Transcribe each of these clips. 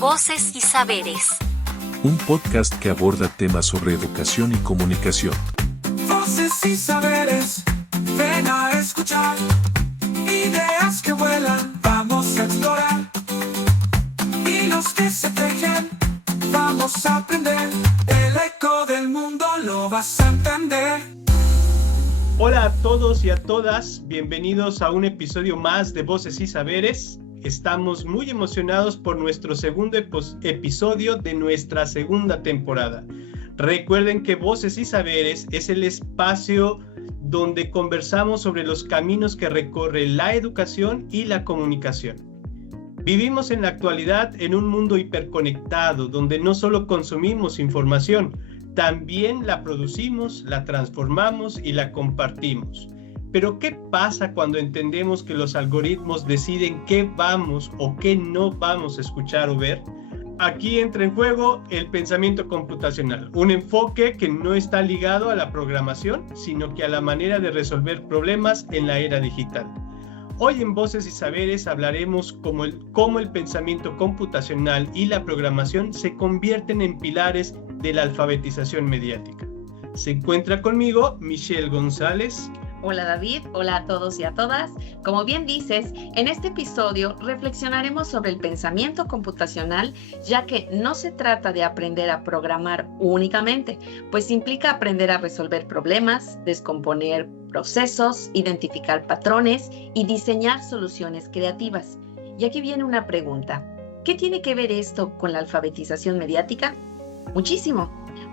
Voces y Saberes. Un podcast que aborda temas sobre educación y comunicación. Voces y saberes, ven a escuchar. Ideas que vuelan, vamos a explorar. Hilos que se tejen, vamos a aprender. El eco del mundo lo vas a entender. Hola a todos y a todas, bienvenidos a un episodio más de Voces y Saberes. Estamos muy emocionados por nuestro segundo episodio de nuestra segunda temporada. Recuerden que Voces y Saberes es el espacio donde conversamos sobre los caminos que recorre la educación y la comunicación. Vivimos en la actualidad en un mundo hiperconectado, donde no solo consumimos información, también la producimos, la transformamos y la compartimos. Pero ¿qué pasa cuando entendemos que los algoritmos deciden qué vamos o qué no vamos a escuchar o ver? Aquí entra en juego el pensamiento computacional, un enfoque que no está ligado a la programación, sino que a la manera de resolver problemas en la era digital. Hoy en Voces y Saberes hablaremos cómo el pensamiento computacional y la programación se convierten en pilares de la alfabetización mediática. Se encuentra conmigo Michelle González. Hola David, hola a todos y a todas. Como bien dices, en este episodio reflexionaremos sobre el pensamiento computacional, ya que no se trata de aprender a programar únicamente, pues implica aprender a resolver problemas, descomponer procesos, identificar patrones y diseñar soluciones creativas. Y aquí viene una pregunta. ¿Qué tiene que ver esto con la alfabetización mediática? Muchísimo,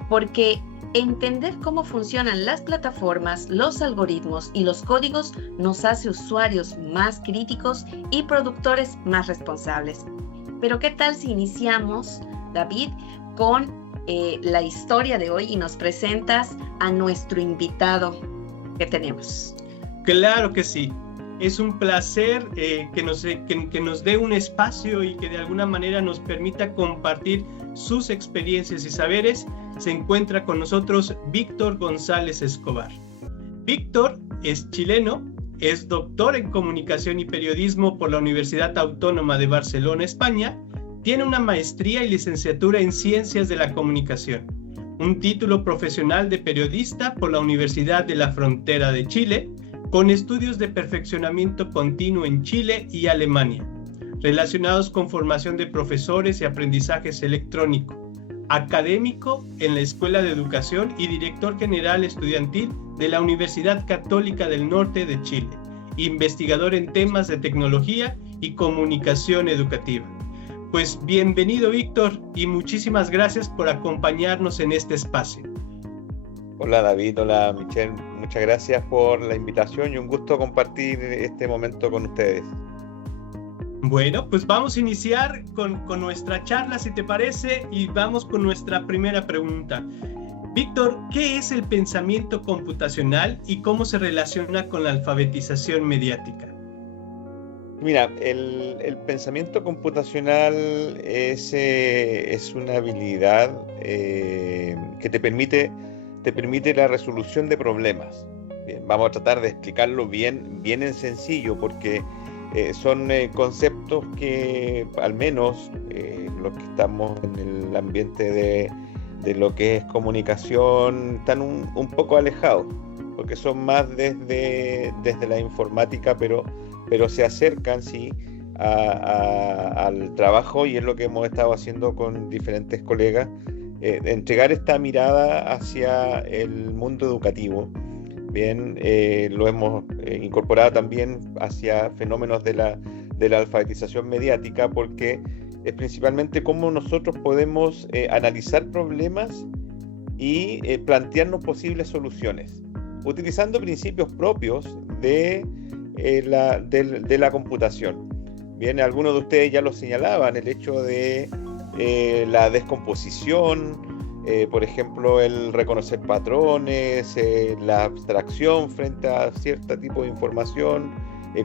porque entender cómo funcionan las plataformas, los algoritmos y los códigos nos hace usuarios más críticos y productores más responsables. Pero ¿qué tal si iniciamos, David, con la historia de hoy y nos presentas a nuestro invitado que tenemos? Claro que sí. Es un placer que nos dé un espacio y que de alguna manera nos permita compartir sus experiencias y saberes. Se encuentra con nosotros Víctor González Escobar. Víctor es chileno, es doctor en Comunicación y Periodismo por la Universidad Autónoma de Barcelona, España. Tiene una maestría y licenciatura en Ciencias de la Comunicación, un título profesional de periodista por la Universidad de la Frontera de Chile, con estudios de perfeccionamiento continuo en Chile y Alemania, relacionados con formación de profesores y aprendizajes electrónico, académico en la Escuela de Educación y director general estudiantil de la Universidad Católica del Norte de Chile, investigador en temas de tecnología y comunicación educativa. Pues bienvenido, Víctor, y muchísimas gracias por acompañarnos en este espacio. Hola David, hola Michelle, muchas gracias por la invitación y un gusto compartir este momento con ustedes. Bueno, pues vamos a iniciar con nuestra charla, si te parece, y vamos con nuestra primera pregunta. Víctor, ¿qué es el pensamiento computacional y cómo se relaciona con la alfabetización mediática? Mira, el pensamiento computacional es una habilidad que te permite la resolución de problemas. Bien, vamos a tratar de explicarlo bien en sencillo, porque son conceptos que al menos los que estamos en el ambiente de lo que es comunicación están un poco alejados, porque son más desde la informática, pero se acercan sí al trabajo, y es lo que hemos estado haciendo con diferentes colegas, entregar esta mirada hacia el mundo educativo. Bien, lo hemos incorporado también hacia fenómenos de la alfabetización mediática, porque es principalmente cómo nosotros podemos analizar problemas y plantearnos posibles soluciones, utilizando principios propios de la computación. Bien, algunos de ustedes ya lo señalaban, el hecho de la descomposición, por ejemplo, el reconocer patrones, la abstracción frente a cierto tipo de información,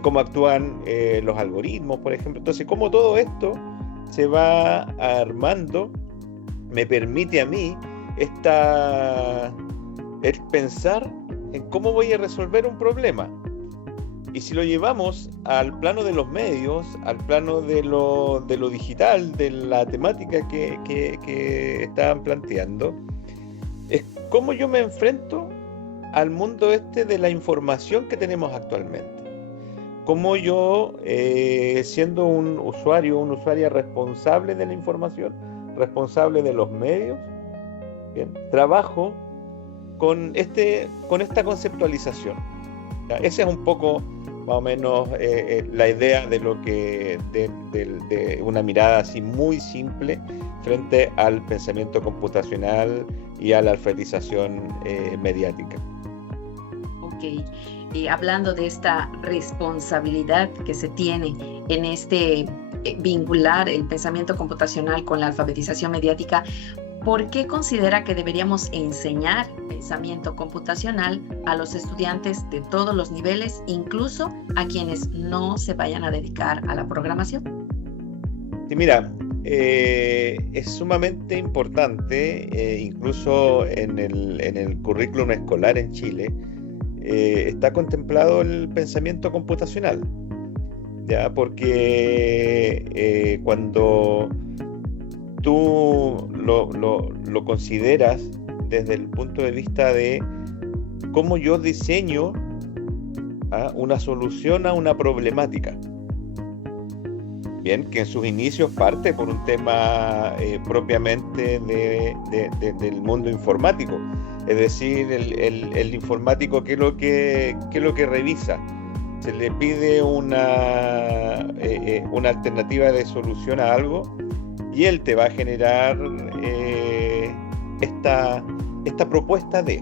cómo actúan los algoritmos, por ejemplo. Entonces, cómo todo esto se va armando me permite a mí el pensar en cómo voy a resolver un problema. Y si lo llevamos al plano de los medios, al plano de lo digital, de la temática que estaban planteando, es cómo yo me enfrento al mundo de la información que tenemos actualmente. Cómo yo, siendo un usuario, una usuaria responsable de la información, responsable de los medios, bien, trabajo con esta conceptualización. Esa es un poco más o menos la idea de lo que de una mirada así muy simple frente al pensamiento computacional y a la alfabetización mediática. Ok, y hablando de esta responsabilidad que se tiene en vincular el pensamiento computacional con la alfabetización mediática, ¿por qué considera que deberíamos enseñar pensamiento computacional a los estudiantes de todos los niveles, incluso a quienes no se vayan a dedicar a la programación? Sí, mira, es sumamente importante, incluso en el currículum escolar en Chile, está contemplado el pensamiento computacional, ¿ya? Porque cuando tú lo consideras desde el punto de vista de cómo yo diseño una solución a una problemática. Bien, que en sus inicios parte por un tema propiamente del mundo informático. Es decir, el informático, ¿qué es lo que revisa? Se le pide una alternativa de solución a algo y él te va a generar esta propuesta de.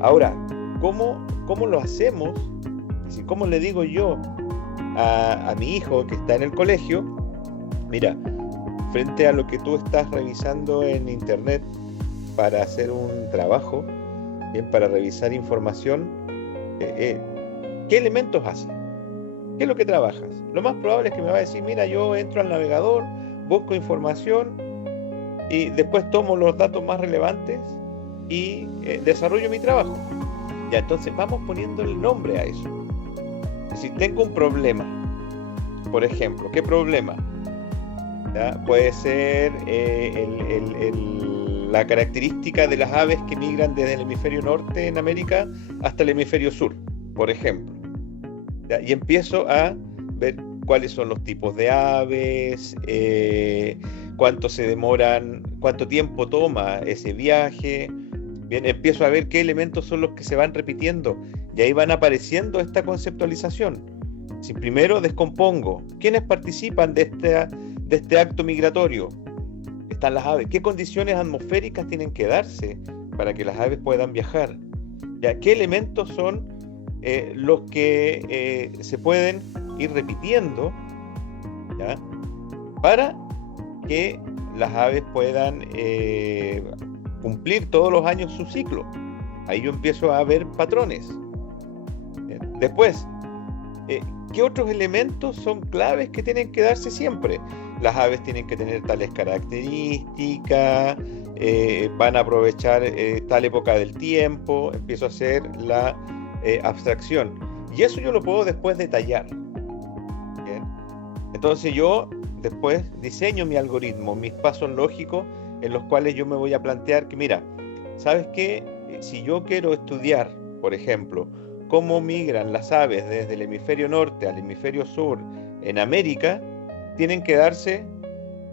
Ahora, ¿cómo lo hacemos? ¿Cómo le digo yo a mi hijo que está en el colegio? Mira, frente a lo que tú estás revisando en internet para hacer un trabajo, bien, para revisar información, ¿qué elementos haces? ¿Qué es lo que trabajas? Lo más probable es que me va a decir, mira, yo entro al navegador, busco información y después tomo los datos más relevantes y desarrollo mi trabajo. Ya, entonces vamos poniendo el nombre a eso. Si tengo un problema, por ejemplo, ¿qué problema? ¿Ya? Puede ser la característica de las aves que migran desde el hemisferio norte en América hasta el hemisferio sur, por ejemplo. ¿Ya? Y empiezo a ver cuáles son los tipos de aves, cuánto se demoran, cuánto tiempo toma ese viaje. Bien, empiezo a ver qué elementos son los que se van repitiendo y ahí van apareciendo esta conceptualización. Si primero descompongo, ¿quiénes participan de este acto migratorio? Están las aves. ¿Qué condiciones atmosféricas tienen que darse para que las aves puedan viajar? ¿Ya? ¿Qué elementos son los que se pueden ir repitiendo, ¿ya? Para que las aves puedan cumplir todos los años su ciclo? Ahí yo empiezo a ver patrones. Después, ¿qué otros elementos son claves que tienen que darse siempre? Las aves tienen que tener tales características, van a aprovechar tal época del tiempo, empiezo a hacer la abstracción. Y eso yo lo puedo después detallar. ¿Bien? Entonces yo después diseño mi algoritmo, mis pasos lógicos en los cuales yo me voy a plantear que, mira, ¿sabes qué? Si yo quiero estudiar, por ejemplo, cómo migran las aves desde el hemisferio norte al hemisferio sur en América, tienen que darse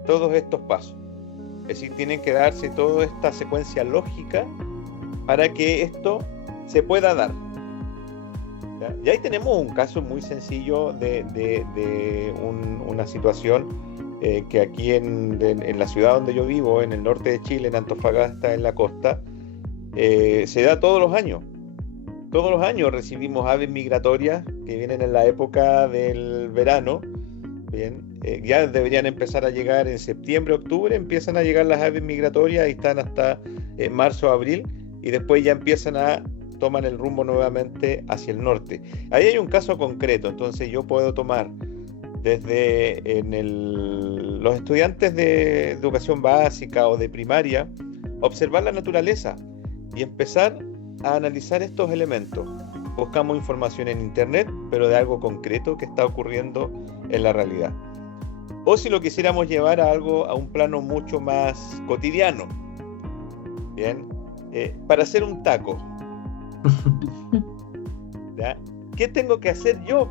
todos estos pasos. Es decir, tienen que darse toda esta secuencia lógica para que esto se pueda dar. ¿Ya? Y ahí tenemos un caso muy sencillo de una situación que aquí en la ciudad donde yo vivo, en el norte de Chile, en Antofagasta, en la costa, se da todos los años. Todos los años recibimos aves migratorias que vienen en la época del verano. Bien, ya deberían empezar a llegar en septiembre, octubre, empiezan a llegar las aves migratorias y están hasta marzo, abril, y después ya toman el rumbo nuevamente hacia el norte. Ahí hay un caso concreto, entonces yo puedo tomar desde los estudiantes de educación básica o de primaria, observar la naturaleza y empezar a analizar estos elementos. buscamos información en internet, pero de algo concreto que está ocurriendo en la realidad. O si lo quisiéramos llevar a un plano mucho más cotidiano, bien, para hacer un taco, ¿ya? ¿Qué tengo que hacer yo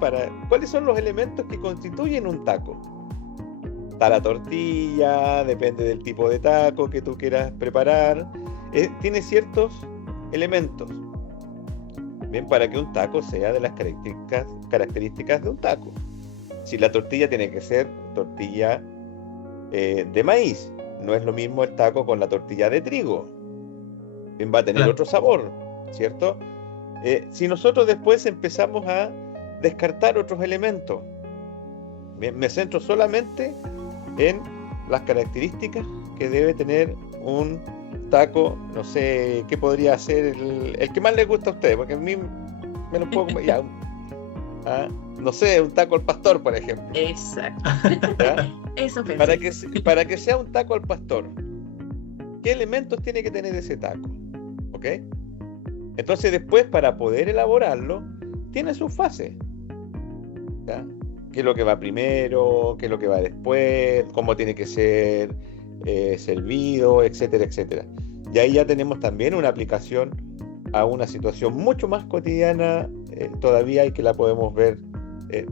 cuáles son los elementos que constituyen un taco? Está la tortilla, depende del tipo de taco que tú quieras preparar, tiene ciertos elementos, bien, para que un taco sea de las características de un taco. Si la tortilla tiene que ser tortilla de maíz, no es lo mismo el taco con la tortilla de trigo, bien, va a tener otro sabor, ¿cierto? Si nosotros después empezamos a descartar otros elementos, bien, me centro solamente en las características que debe tener un taco, no sé qué podría ser el que más les gusta a ustedes, porque a mí me lo puedo comer ya. No sé, un taco al pastor, por ejemplo. Exacto. Eso pensé. Para que sea un taco al pastor, ¿qué elementos tiene que tener ese taco? ¿Ok? Entonces después, para poder elaborarlo, tiene sus fases, ¿ya? ¿Qué es lo que va primero? ¿Qué es lo que va después? ¿Cómo tiene que ser servido? Etcétera, etcétera. Y ahí ya tenemos también una aplicación a una situación mucho más cotidiana todavía, y que la podemos ver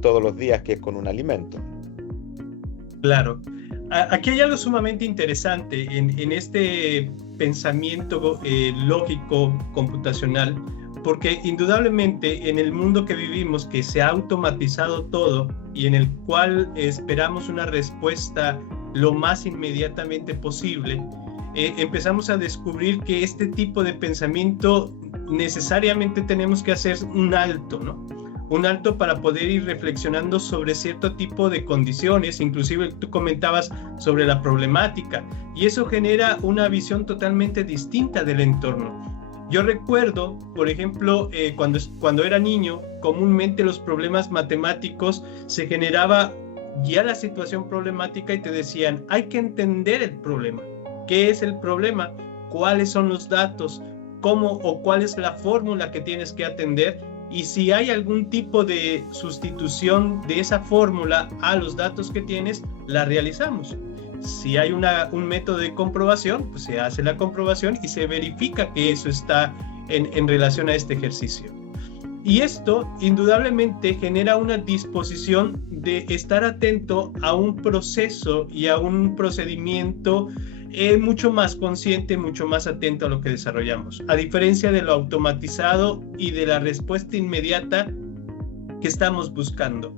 todos los días, que es con un alimento. Claro. Aquí hay algo sumamente interesante en este pensamiento lógico computacional, porque indudablemente en el mundo que vivimos, que se ha automatizado todo y en el cual esperamos una respuesta lo más inmediatamente posible, empezamos a descubrir que este tipo de pensamiento necesariamente tenemos que hacer un alto, ¿no? Un alto para poder ir reflexionando sobre cierto tipo de condiciones. Inclusive tú comentabas sobre la problemática, y eso genera una visión totalmente distinta del entorno. Yo recuerdo, por ejemplo, cuando era niño, comúnmente los problemas matemáticos se generaba ya la situación problemática y te decían, hay que entender el problema. ¿Qué es el problema? ¿Cuáles son los datos? ¿Cómo o cuál es la fórmula que tienes que atender? Y si hay algún tipo de sustitución de esa fórmula a los datos que tienes, la realizamos. Si hay un método de comprobación, pues se hace la comprobación y se verifica que eso está en relación a este ejercicio. Y esto indudablemente genera una disposición de estar atento a un proceso y a un procedimiento mucho más consciente, mucho más atento a lo que desarrollamos, a diferencia de lo automatizado y de la respuesta inmediata que estamos buscando.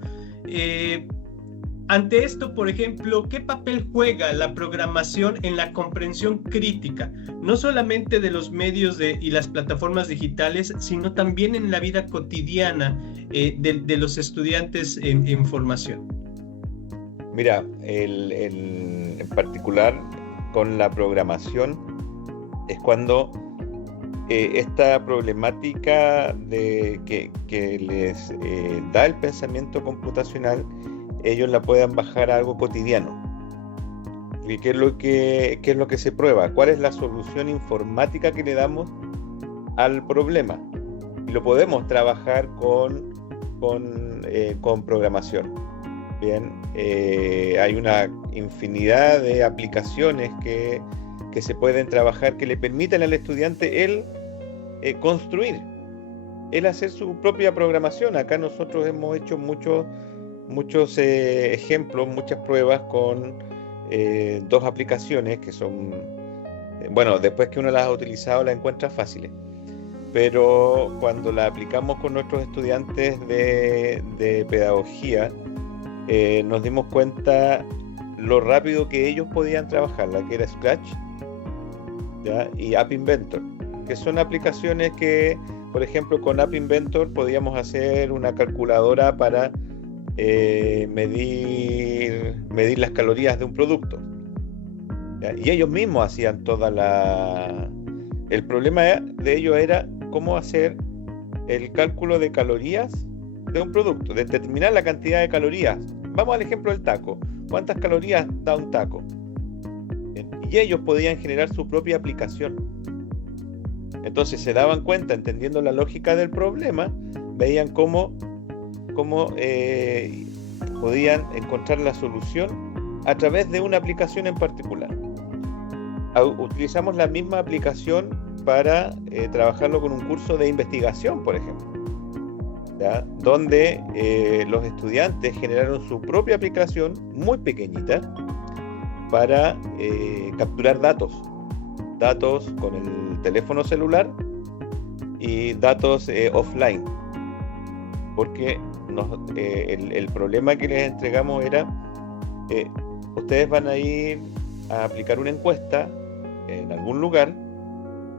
Ante esto, por ejemplo, ¿qué papel juega la programación en la comprensión crítica, no solamente de los medios y las plataformas digitales, sino también en la vida cotidiana de los estudiantes en formación? Mira, en particular con la programación es cuando esta problemática que les da el pensamiento computacional, ellos la puedan bajar a algo cotidiano. ¿Y qué es lo que se prueba? ¿Cuál es la solución informática que le damos al problema? Y lo podemos trabajar con programación. Bien, hay una infinidad de aplicaciones que se pueden trabajar, que le permiten al estudiante él construir, él hacer su propia programación. Acá nosotros hemos hecho muchos ejemplos, muchas pruebas con dos aplicaciones que son, bueno, después que uno las ha utilizado las encuentra fáciles, pero cuando la aplicamos con nuestros estudiantes de pedagogía, nos dimos cuenta lo rápido que ellos podían trabajar, la que era Scratch, ¿ya? Y App Inventor, que son aplicaciones que, por ejemplo, con App Inventor podíamos hacer una calculadora para medir las calorías de un producto, ¿ya? Y ellos mismos hacían el problema de ellos era cómo hacer el cálculo de calorías de un producto, de determinar la cantidad de calorías. Vamos al ejemplo del taco. ¿Cuántas calorías da un taco? Y ellos podían generar su propia aplicación. Entonces se daban cuenta, entendiendo la lógica del problema, veían cómo podían encontrar la solución a través de una aplicación en particular. Utilizamos la misma aplicación para trabajarlo con un curso de investigación, por ejemplo, ¿ya? Donde los estudiantes generaron su propia aplicación muy pequeñita para capturar datos con el teléfono celular y datos offline, porque el problema que les entregamos era ustedes van a ir a aplicar una encuesta en algún lugar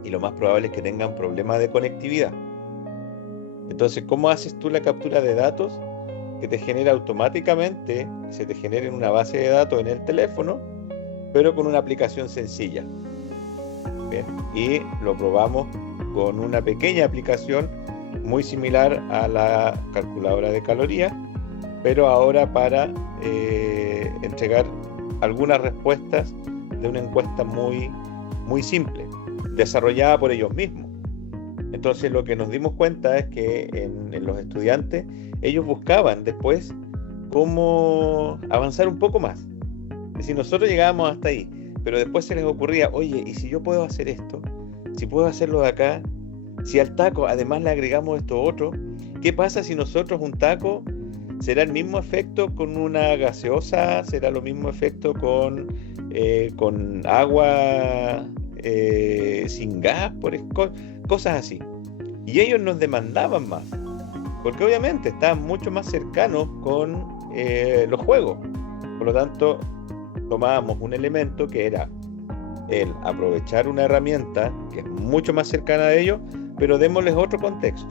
y lo más probable es que tengan problemas de conectividad. Entonces, ¿cómo haces tú la captura de datos que te genera automáticamente, se te genera en una base de datos en el teléfono, pero con una aplicación sencilla? Bien, y lo probamos con una pequeña aplicación muy similar a la calculadora de calorías, pero ahora para entregar algunas respuestas de una encuesta muy, muy simple, desarrollada por ellos mismos. Entonces lo que nos dimos cuenta es que en los estudiantes, ellos buscaban después cómo avanzar un poco más. Es decir, nosotros llegábamos hasta ahí, pero después se les ocurría, oye, ¿y si yo puedo hacer esto? Si puedo hacerlo de acá, si al taco además le agregamos esto otro, ¿qué pasa si nosotros un taco será el mismo efecto con una gaseosa? ¿Será lo mismo efecto con agua sin gas? Cosas así. Y ellos nos demandaban más, porque obviamente estaban mucho más cercanos con los juegos. Por lo tanto, tomábamos un elemento que era el aprovechar una herramienta que es mucho más cercana a ellos, pero démosles otro contexto.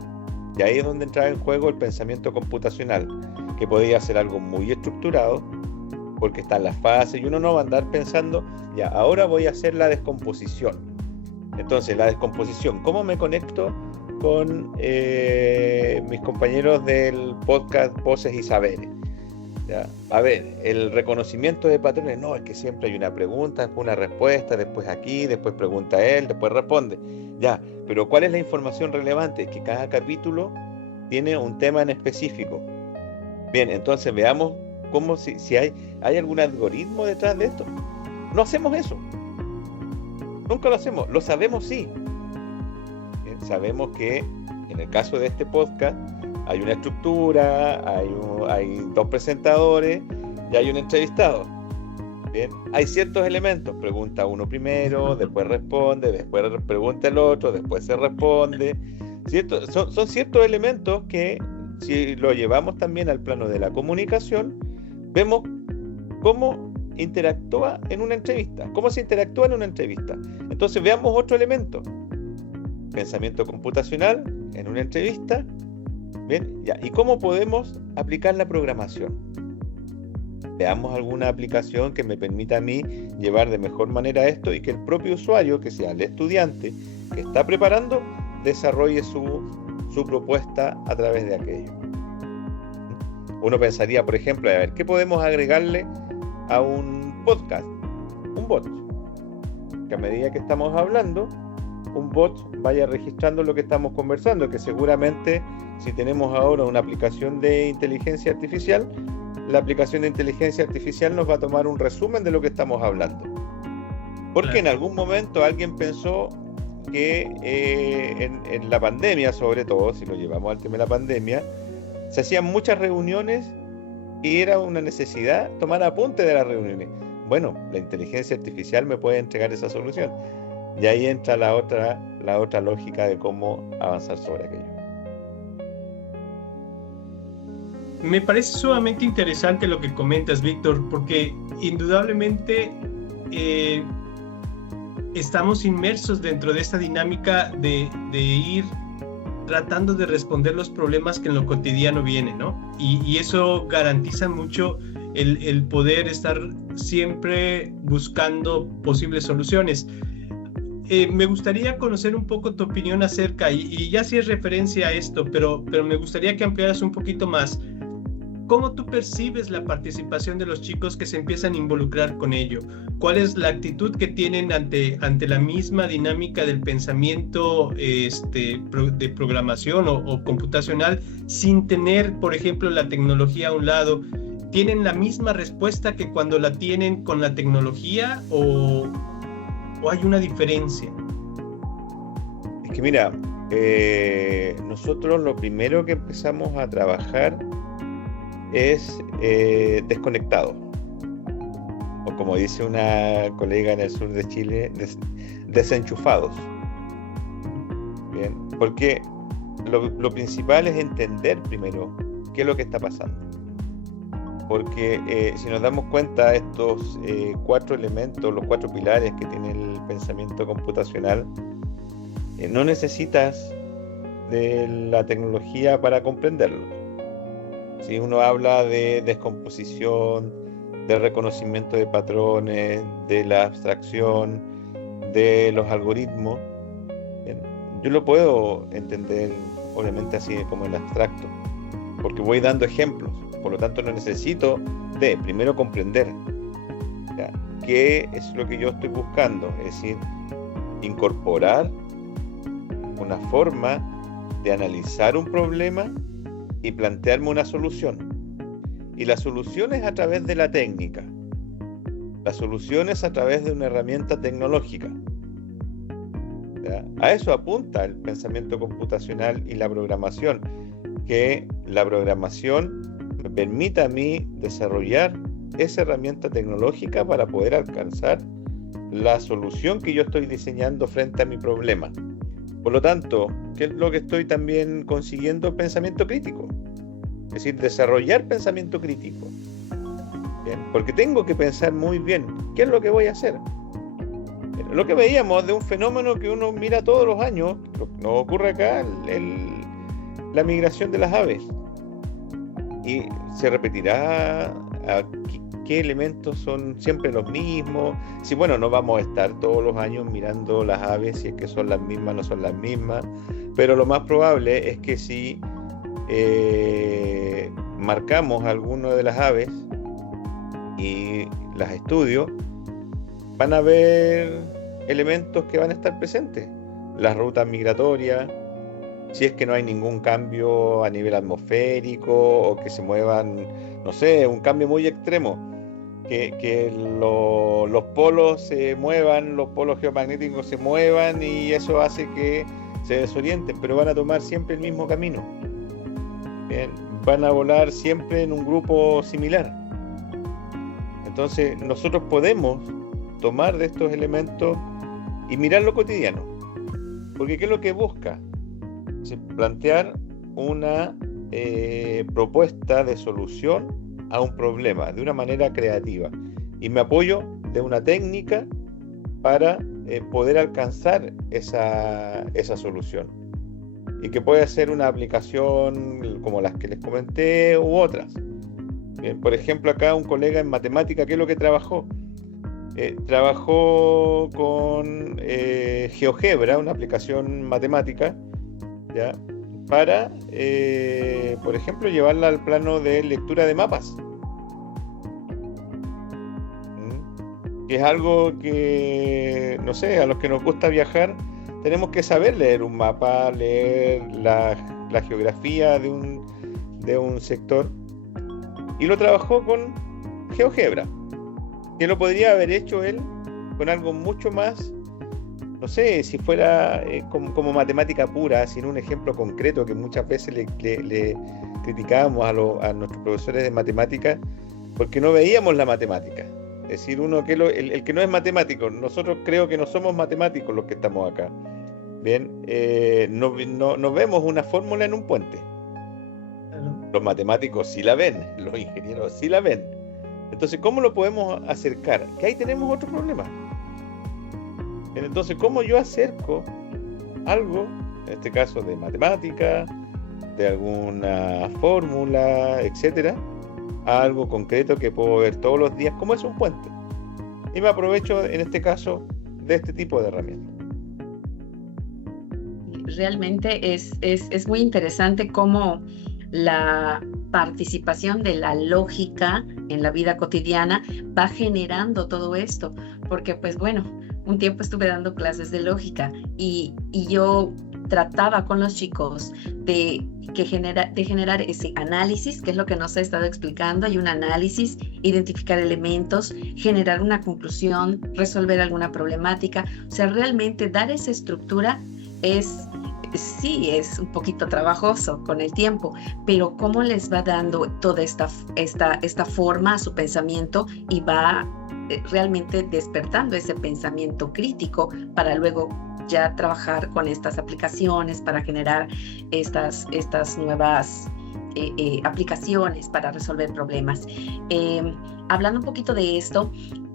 Y ahí es donde entraba en juego el pensamiento computacional, que podía ser algo muy estructurado, porque están las fases y uno no va a andar pensando, ya, ahora voy a hacer la descomposición. Entonces, la descomposición, ¿cómo me conecto con mis compañeros del podcast Voces y Saberes? ¿Ya? A ver, el reconocimiento de patrones, no, es que siempre hay una pregunta, después una respuesta, después aquí, después pregunta él, después responde. Ya, pero ¿cuál es la información relevante? Es que cada capítulo tiene un tema en específico. Bien, entonces veamos cómo si hay algún algoritmo detrás de esto. No hacemos eso. Nunca lo hacemos. Lo sabemos, sí. Bien, sabemos que en el caso de este podcast hay una estructura, hay dos presentadores y hay un entrevistado. Bien, hay ciertos elementos. Pregunta uno primero, después responde, después pregunta el otro, después se responde. Son ciertos elementos que, si lo llevamos también al plano de la comunicación, vemos cómo interactúa en una entrevista, cómo se interactúa en una entrevista. Entonces veamos otro elemento. Pensamiento computacional en una entrevista. Bien, ya. ¿Y cómo podemos aplicar la programación? Veamos alguna aplicación que me permita a mí llevar de mejor manera esto y que el propio usuario, que sea el estudiante que está preparando, desarrolle su propuesta a través de aquello. Uno pensaría, por ejemplo, a ver, ¿qué podemos agregarle a un podcast? Un bot. Que a medida que estamos hablando, un bot vaya registrando lo que estamos conversando, que seguramente si tenemos ahora una aplicación de inteligencia artificial, la aplicación de inteligencia artificial nos va a tomar un resumen de lo que estamos hablando. Porque en algún momento alguien pensó que en la pandemia, sobre todo, si lo llevamos al tema de la pandemia, se hacían muchas reuniones y era una necesidad tomar apunte de las reuniones. Bueno, la inteligencia artificial me puede entregar esa solución. Y ahí entra la otra lógica de cómo avanzar sobre aquello. Me parece sumamente interesante lo que comentas, Víctor, porque indudablemente estamos inmersos dentro de esta dinámica de ir tratando de responder los problemas que en lo cotidiano vienen, ¿no? Y eso garantiza mucho el poder estar siempre buscando posibles soluciones. Me gustaría conocer un poco tu opinión acerca, y ya sí es referencia a esto, pero me gustaría que ampliaras un poquito más. ¿cómo tú percibes la participación de los chicos que se empiezan a involucrar con ello? ¿Cuál es la actitud que tienen ante la misma dinámica del pensamiento de programación o computacional sin tener, por ejemplo, la tecnología a un lado? ¿Tienen la misma respuesta que cuando la tienen con la tecnología o hay una diferencia? Es que mira, nosotros lo primero que empezamos a trabajar es desconectado, o como dice una colega en el sur de Chile, desenchufados. Bien, porque lo principal es entender primero qué es lo que está pasando. Porque si nos damos cuenta, estos 4 elementos, los 4 pilares que tiene el pensamiento computacional, no necesitas de la tecnología para comprenderlo. Si uno habla de descomposición, de reconocimiento de patrones, de la abstracción, de los algoritmos, yo lo puedo entender obviamente así como en abstracto, porque voy dando ejemplos. Por lo tanto, no necesito de primero comprender, ¿ya?, qué es lo que yo estoy buscando, es decir, incorporar una forma de analizar un problema y plantearme una solución. Y la solución es a través de la técnica. La solución es a través de una herramienta tecnológica. ¿Ya? A eso apunta el pensamiento computacional y la programación, que la programación me permita a mí desarrollar esa herramienta tecnológica para poder alcanzar la solución que yo estoy diseñando frente a mi problema. Por lo tanto, ¿qué es lo que estoy también consiguiendo? Pensamiento crítico. Es decir, desarrollar pensamiento crítico. ¿Bien? Porque tengo que pensar muy bien qué es lo que voy a hacer. Lo que veíamos de un fenómeno que uno mira todos los años, lo que nos ocurre acá, la migración de las aves. Y se repetirá qué elementos son siempre los mismos. Si bueno, no vamos a estar todos los años mirando las aves, si es que son las mismas o no son las mismas, pero lo más probable es que si marcamos alguna de las aves y las estudio, van a haber elementos que van a estar presentes. Las rutas migratorias, si es que no hay ningún cambio a nivel atmosférico o que se muevan, no sé, un cambio muy extremo, que los polos se muevan, los polos geomagnéticos se muevan y eso hace que se desorienten, pero van a tomar siempre el mismo camino. Bien, van a volar siempre en un grupo similar. Entonces nosotros podemos tomar de estos elementos y mirar lo cotidiano, porque ¿qué es lo que busca? Plantear una propuesta de solución a un problema de una manera creativa, y me apoyo de una técnica para poder alcanzar esa solución, y que puede ser una aplicación como las que les comenté u otras. Bien, por ejemplo, acá un colega en matemática, ¿qué es lo que trabajó? Trabajó con GeoGebra, una aplicación matemática, ¿ya?, para, por ejemplo, llevarla al plano de lectura de mapas. Que es algo que, no sé, a los que nos gusta viajar, tenemos que saber leer un mapa, leer la geografía de un sector. Y lo trabajó con GeoGebra, que lo podría haber hecho él con algo mucho más, no sé, si fuera como matemática pura, sin un ejemplo concreto, que muchas veces le criticábamos a nuestros profesores de matemática porque no veíamos la matemática. Es decir, el que no es matemático, nosotros creo que no somos matemáticos los que estamos acá. Bien, no vemos una fórmula en un puente. Los matemáticos sí la ven, los ingenieros sí la ven. Entonces, ¿cómo lo podemos acercar? Que ahí tenemos otro problema. Entonces, ¿cómo yo acerco algo, en este caso de matemática, de alguna fórmula, etcétera, a algo concreto que puedo ver todos los días, como es un puente? Y me aprovecho, en este caso, de este tipo de herramientas. Realmente es muy interesante cómo participación de la lógica en la vida cotidiana va generando todo esto, porque pues bueno, un tiempo estuve dando clases de lógica y yo trataba con los chicos de generar ese análisis, que es lo que nos ha estado explicando. Hay un análisis, identificar elementos, generar una conclusión, resolver alguna problemática. O sea, realmente dar esa estructura es un poquito trabajoso con el tiempo, pero cómo les va dando toda esta forma a su pensamiento y va realmente despertando ese pensamiento crítico para luego ya trabajar con estas aplicaciones para generar estas nuevas aplicaciones para resolver problemas. Hablando un poquito de esto,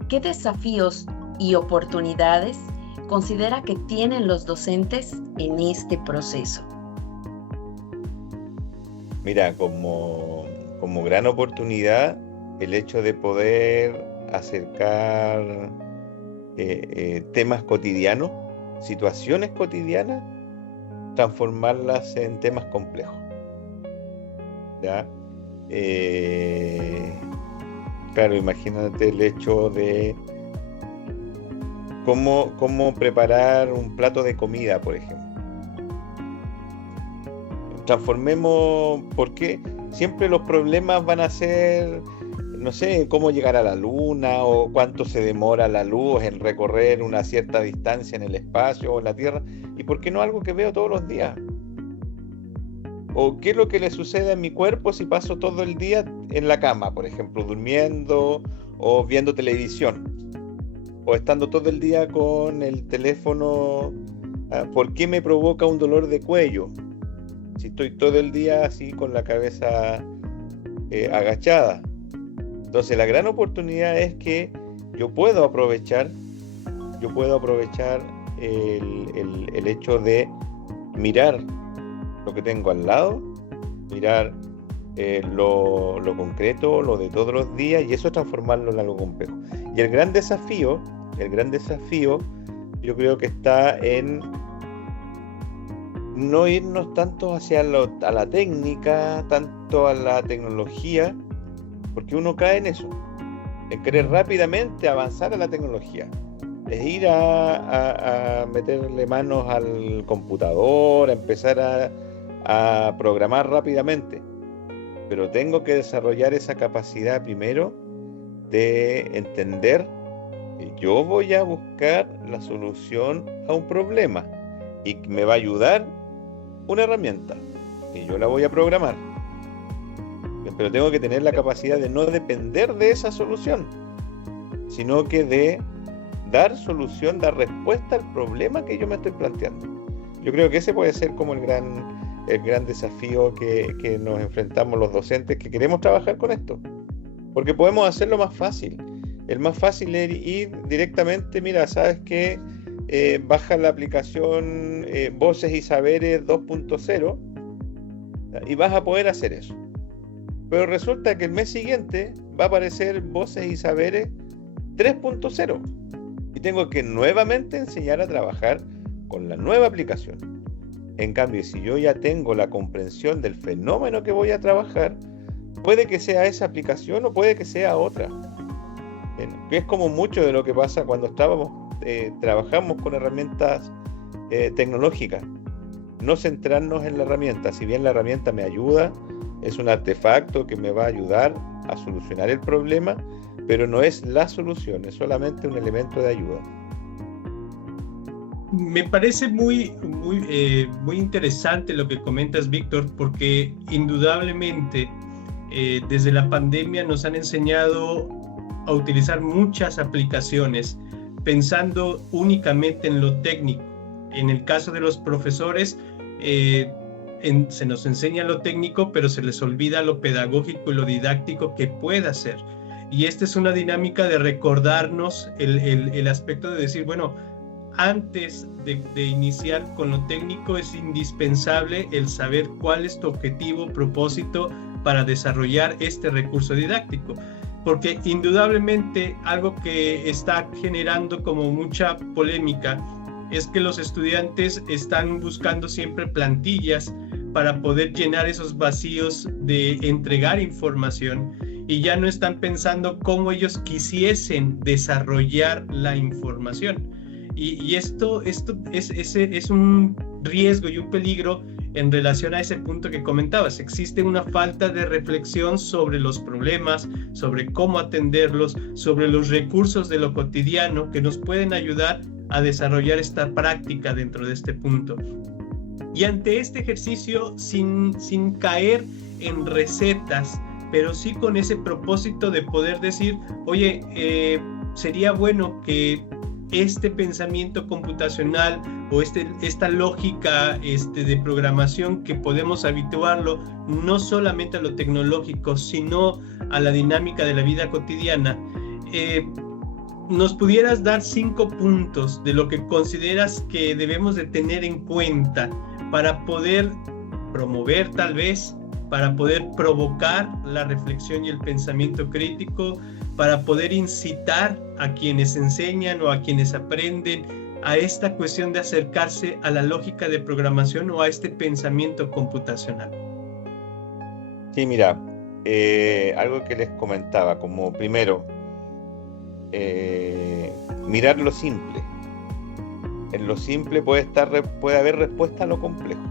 ¿qué desafíos y oportunidades considera que tienen los docentes en este proceso? Mira, como gran oportunidad, el hecho de poder acercar temas cotidianos, situaciones cotidianas, transformarlas en temas complejos. ¿Ya? Claro, imagínate el hecho de cómo preparar un plato de comida, por ejemplo. Transformemos, porque siempre los problemas van a ser, no sé, cómo llegar a la luna o cuánto se demora la luz en recorrer una cierta distancia en el espacio o en la Tierra. ¿Y por qué no algo que veo todos los días? ¿O qué es lo que le sucede a mi cuerpo si paso todo el día en la cama, por ejemplo, durmiendo o viendo televisión? O estando todo el día con el teléfono. ¿Por qué me provoca un dolor de cuello? Si estoy todo el día así con la cabeza agachada. Entonces la gran oportunidad es que yo puedo aprovechar el hecho de mirar lo que tengo al lado, mirar lo concreto, lo de todos los días, y eso transformarlo en algo complejo. Y el gran desafío yo creo que está en no irnos tanto hacia a la técnica, tanto a la tecnología, porque uno cae en eso, en querer rápidamente avanzar a la tecnología. Es ir a meterle manos al computador, a empezar a programar rápidamente. Pero tengo que desarrollar esa capacidad primero de entender que yo voy a buscar la solución a un problema y me va a ayudar una herramienta y yo la voy a programar. Pero tengo que tener la capacidad de no depender de esa solución, sino que de dar solución, dar respuesta al problema que yo me estoy planteando. Yo creo que ese puede ser como el gran desafío que nos enfrentamos los docentes que queremos trabajar con esto, porque podemos hacerlo más fácil. El más fácil es ir directamente, mira, ¿sabes qué? Baja la aplicación Voces y Saberes 2.0 y vas a poder hacer eso. Pero resulta que el mes siguiente va a aparecer Voces y Saberes 3.0 y tengo que nuevamente enseñar a trabajar con la nueva aplicación. En cambio, si yo ya tengo la comprensión del fenómeno que voy a trabajar, puede que sea esa aplicación o puede que sea otra. Que es como mucho de lo que pasa cuando trabajamos con herramientas tecnológicas. No centrarnos en la herramienta. Si bien la herramienta me ayuda, es un artefacto que me va a ayudar a solucionar el problema, pero no es la solución, es solamente un elemento de ayuda. Me parece muy interesante lo que comentas, Víctor, porque indudablemente desde la pandemia nos han enseñado a utilizar muchas aplicaciones pensando únicamente en lo técnico. En el caso de los profesores, se nos enseña lo técnico, pero se les olvida lo pedagógico y lo didáctico que puede hacer. Y esta es una dinámica de recordarnos el aspecto de decir, bueno, antes de iniciar con lo técnico es indispensable el saber cuál es tu objetivo, propósito para desarrollar este recurso didáctico. Porque indudablemente algo que está generando como mucha polémica es que los estudiantes están buscando siempre plantillas para poder llenar esos vacíos de entregar información, y ya no están pensando cómo ellos quisiesen desarrollar la información. Y esto es un riesgo y un peligro en relación a ese punto que comentabas. Existe una falta de reflexión sobre los problemas, sobre cómo atenderlos, sobre los recursos de lo cotidiano que nos pueden ayudar a desarrollar esta práctica dentro de este punto. Y ante este ejercicio, sin caer en recetas, pero sí con ese propósito de poder decir, oye, sería bueno que este pensamiento computacional o esta lógica de programación, que podemos habituarlo no solamente a lo tecnológico, sino a la dinámica de la vida cotidiana. ¿Nos pudieras dar 5 puntos de lo que consideras que debemos de tener en cuenta para poder promover, tal vez, para poder provocar la reflexión y el pensamiento crítico, para poder incitar a quienes enseñan o a quienes aprenden a esta cuestión de acercarse a la lógica de programación o a este pensamiento computacional? Sí, mira, algo que les comentaba, como primero, mirar lo simple. En lo simple puede haber respuesta a lo complejo.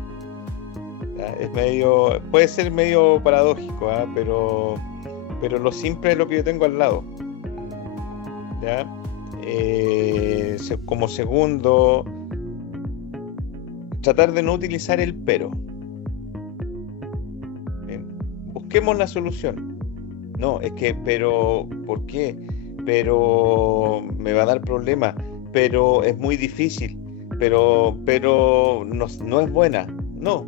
Puede ser medio paradójico, pero lo simple es lo que yo tengo al lado. ¿Ya? Como segundo, tratar de no utilizar el pero. Bien. Busquemos la solución. No, es que, pero, ¿por qué? Pero me va a dar problemas, pero es muy difícil, pero no es buena. No.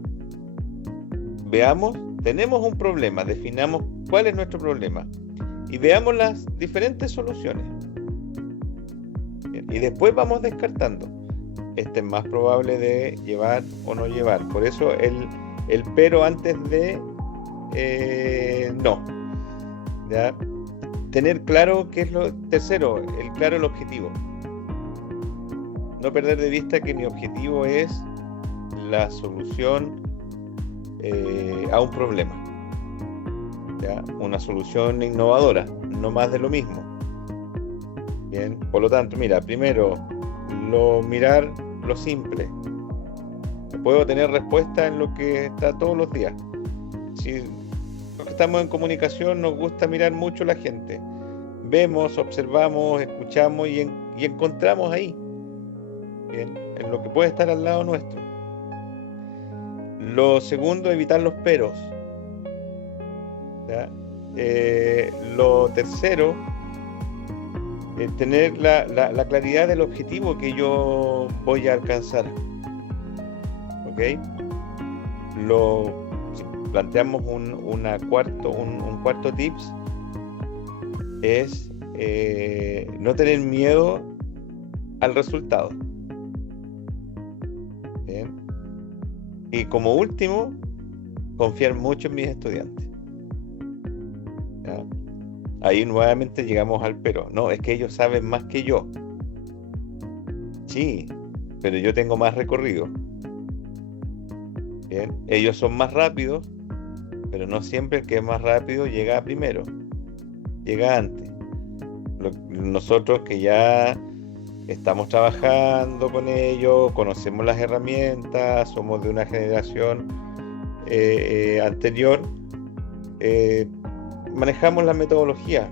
Veamos, tenemos un problema, definamos cuál es nuestro problema y veamos las diferentes soluciones. Bien, y después vamos descartando. Este es más probable de llevar o no llevar. Por eso el pero antes de no. ¿Ya? Tener claro qué es lo tercero, el objetivo. No perder de vista que mi objetivo es la solución a un problema. ¿Ya? Una solución innovadora, no más de lo mismo. Bien, por lo tanto, mira, primero, mirar lo simple. Puedo tener respuesta en lo que está todos los días. Si los que estamos en comunicación nos gusta mirar mucho la gente, vemos, observamos, escuchamos y encontramos ahí, bien, en lo que puede estar al lado nuestro. Lo segundo, evitar los peros. ¿Ya? Lo tercero, tener la claridad del objetivo que yo voy a alcanzar. ¿Ok? Si planteamos un cuarto tips, es no tener miedo al resultado. Bien. Y como último, confiar mucho en mis estudiantes. ¿Ya? Ahí nuevamente llegamos al pero. No, es que ellos saben más que yo. Sí, pero yo tengo más recorrido. Bien. Ellos son más rápidos, pero no siempre el que es más rápido llega primero. Llega antes. Nosotros que ya estamos trabajando con ellos, conocemos las herramientas, somos de una generación anterior, manejamos la metodología,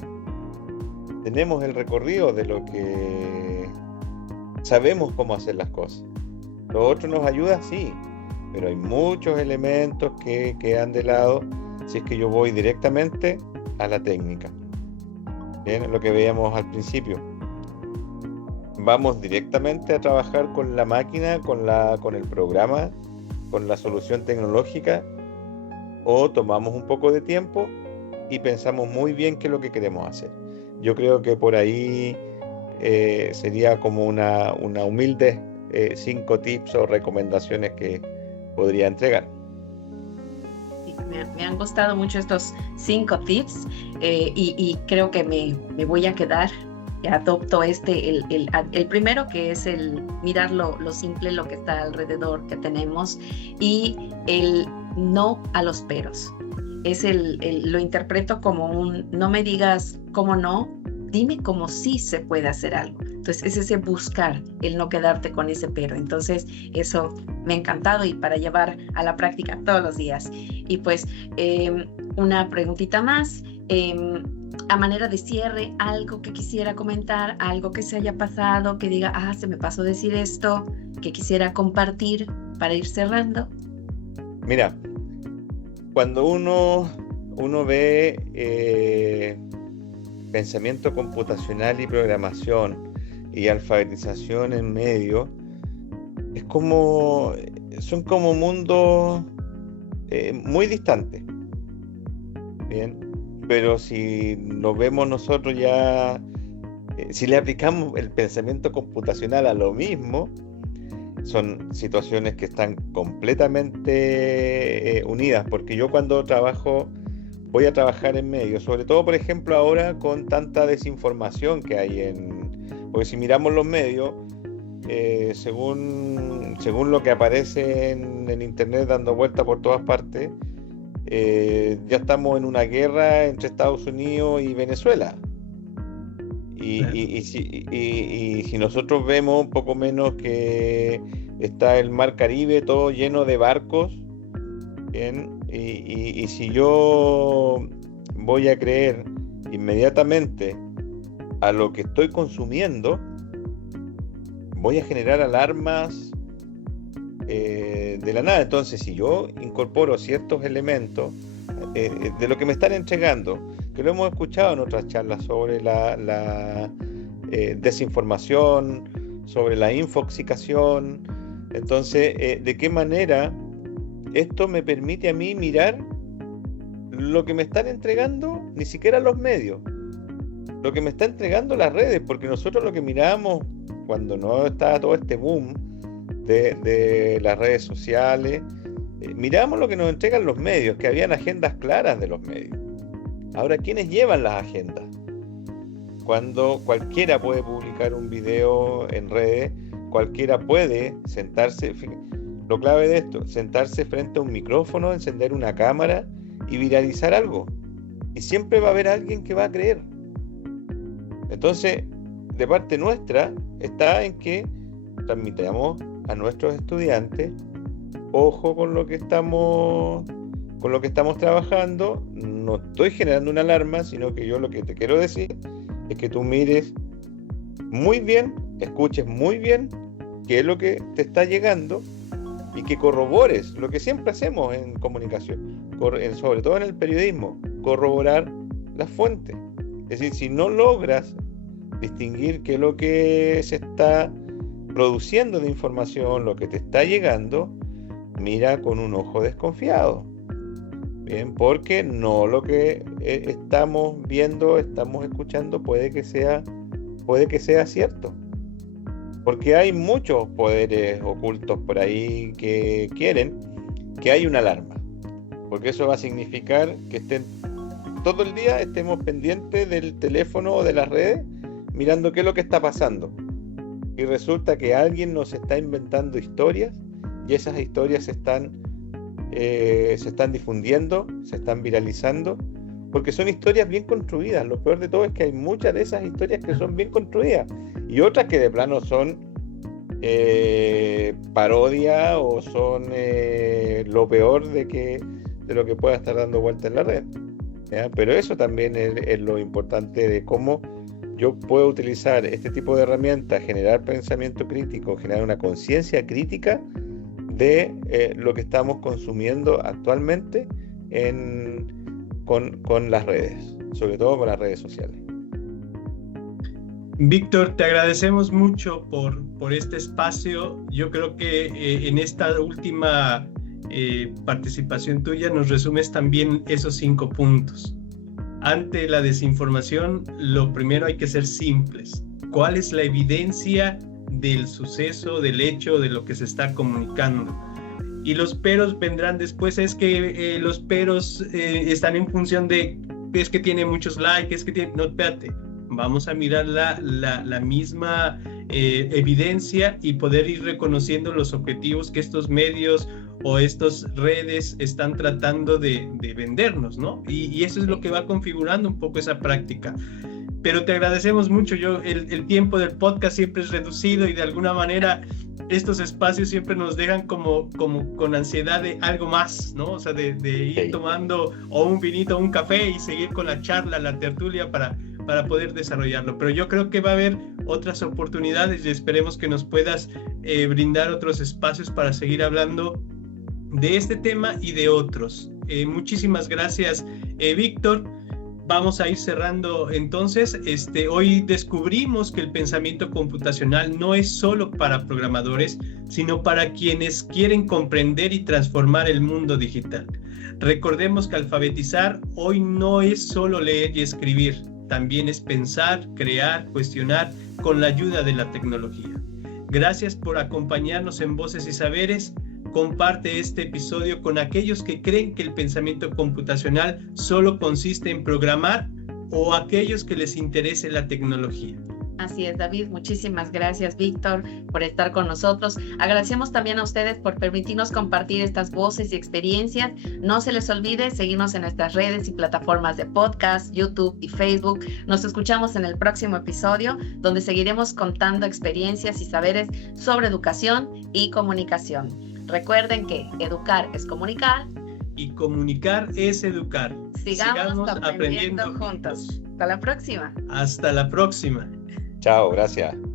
tenemos el recorrido de lo que sabemos cómo hacer las cosas. Lo otro nos ayuda, sí, pero hay muchos elementos que quedan de lado si es que yo voy directamente a la técnica. Bien, lo que veíamos al principio. Vamos directamente a trabajar con la máquina, con el programa, con la solución tecnológica, o tomamos un poco de tiempo y pensamos muy bien qué es lo que queremos hacer. Yo creo que por ahí sería como una humilde 5 tips o recomendaciones que podría entregar. Me han gustado mucho estos 5 tips y creo que me voy a quedar. Adopto el primero, que es el mirar lo simple, lo que está alrededor que tenemos, y el no a los peros. Lo interpreto como no me digas cómo no, dime cómo sí se puede hacer algo. Entonces es ese buscar, el no quedarte con ese pero. Entonces eso me ha encantado y para llevar a la práctica todos los días. Y pues una preguntita más, a manera de cierre, algo que quisiera comentar, algo que se haya pasado, que diga, se me pasó decir esto, que quisiera compartir para ir cerrando. Mira, cuando uno ve pensamiento computacional y programación y alfabetización en medio, son como mundos muy distantes. Bien, pero si nos vemos nosotros ya, si le aplicamos el pensamiento computacional a lo mismo, son situaciones que están completamente unidas, porque yo cuando voy a trabajar en medios, sobre todo por ejemplo ahora con tanta desinformación que hay porque si miramos los medios, según lo que aparece en internet dando vuelta por todas partes, ya estamos en una guerra entre Estados Unidos y Venezuela. Y si nosotros vemos un poco menos que está el mar Caribe todo lleno de barcos, ¿bien? Y si yo voy a creer inmediatamente a lo que estoy consumiendo, voy a generar alarmas de la nada. Entonces, si yo incorporo ciertos elementos de lo que me están entregando, que lo hemos escuchado en otras charlas sobre la desinformación, sobre la infoxicación, entonces, ¿de qué manera esto me permite a mí mirar lo que me están entregando? Ni siquiera los medios, lo que me está entregando las redes, porque nosotros lo que mirábamos cuando no estaba todo este boom de las redes sociales, mirábamos lo que nos entregan los medios, que habían agendas claras de los medios. Ahora, ¿quiénes llevan las agendas? Cuando cualquiera puede publicar un video en redes, cualquiera puede sentarse, lo clave de esto, sentarse frente a un micrófono, encender una cámara y viralizar algo. Y siempre va a haber alguien que va a creer. Entonces, de parte nuestra, está en que transmitamos a nuestros estudiantes, ojo con lo que estamos trabajando. No estoy generando una alarma, sino que yo lo que te quiero decir es que tú mires muy bien, escuches muy bien qué es lo que te está llegando y que corrobores lo que siempre hacemos en comunicación, sobre todo en el periodismo, corroborar las fuentes. Es decir, si no logras distinguir qué es lo que se está produciendo de información, lo que te está llegando, mira con un ojo desconfiado. Bien, porque no lo que estamos viendo, estamos escuchando puede que sea cierto. Porque hay muchos poderes ocultos por ahí que quieren que haya una alarma. Porque eso va a significar que todo el día estemos pendientes del teléfono o de las redes mirando qué es lo que está pasando. Y resulta que alguien nos está inventando historias y esas historias se están difundiendo, se están viralizando, porque son historias bien construidas. Lo peor de todo es que hay muchas de esas historias que son bien construidas y otras que de plano son parodia o son lo peor de lo que pueda estar dando vuelta en la red, ¿ya? Pero eso también es lo importante de cómo yo puedo utilizar este tipo de herramientas, generar pensamiento crítico, generar una conciencia crítica de lo que estamos consumiendo actualmente con las redes, sobre todo con las redes sociales. Víctor, te agradecemos mucho por este espacio. Yo creo que en esta última participación tuya nos resumes también esos 5 puntos. Ante la desinformación, lo primero hay que ser simples. ¿Cuál es la evidencia del suceso, del hecho, de lo que se está comunicando? Y los peros vendrán después. Es que los peros están en función de, es que tiene muchos likes, es que tiene... No, espérate. Vamos a mirar la misma evidencia y poder ir reconociendo los objetivos que estos medios o estas redes están tratando de vendernos, ¿no? Y eso es lo que va configurando un poco esa práctica. Pero te agradecemos mucho. El tiempo del podcast siempre es reducido y de alguna manera estos espacios siempre nos dejan como con ansiedad de algo más, ¿no? O sea, de ir tomando o un vinito o un café y seguir con la charla, la tertulia para poder desarrollarlo. Pero yo creo que va a haber otras oportunidades y esperemos que nos puedas brindar otros espacios para seguir hablando de este tema y de otros. Muchísimas gracias, Víctor. Vamos a ir cerrando entonces. Hoy descubrimos que el pensamiento computacional no es solo para programadores, sino para quienes quieren comprender y transformar el mundo digital. Recordemos que alfabetizar hoy no es solo leer y escribir, también es pensar, crear, cuestionar con la ayuda de la tecnología. Gracias por acompañarnos en Voces y Saberes. Comparte este episodio con aquellos que creen que el pensamiento computacional solo consiste en programar o aquellos que les interese la tecnología. Así es, David. Muchísimas gracias, Víctor, por estar con nosotros. Agradecemos también a ustedes por permitirnos compartir estas voces y experiencias. No se les olvide seguirnos en nuestras redes y plataformas de podcast, YouTube y Facebook. Nos escuchamos en el próximo episodio, donde seguiremos contando experiencias y saberes sobre educación y comunicación. Recuerden que educar es comunicar y comunicar es educar. Sigamos aprendiendo juntos. Hasta la próxima. Hasta la próxima. Chao, gracias.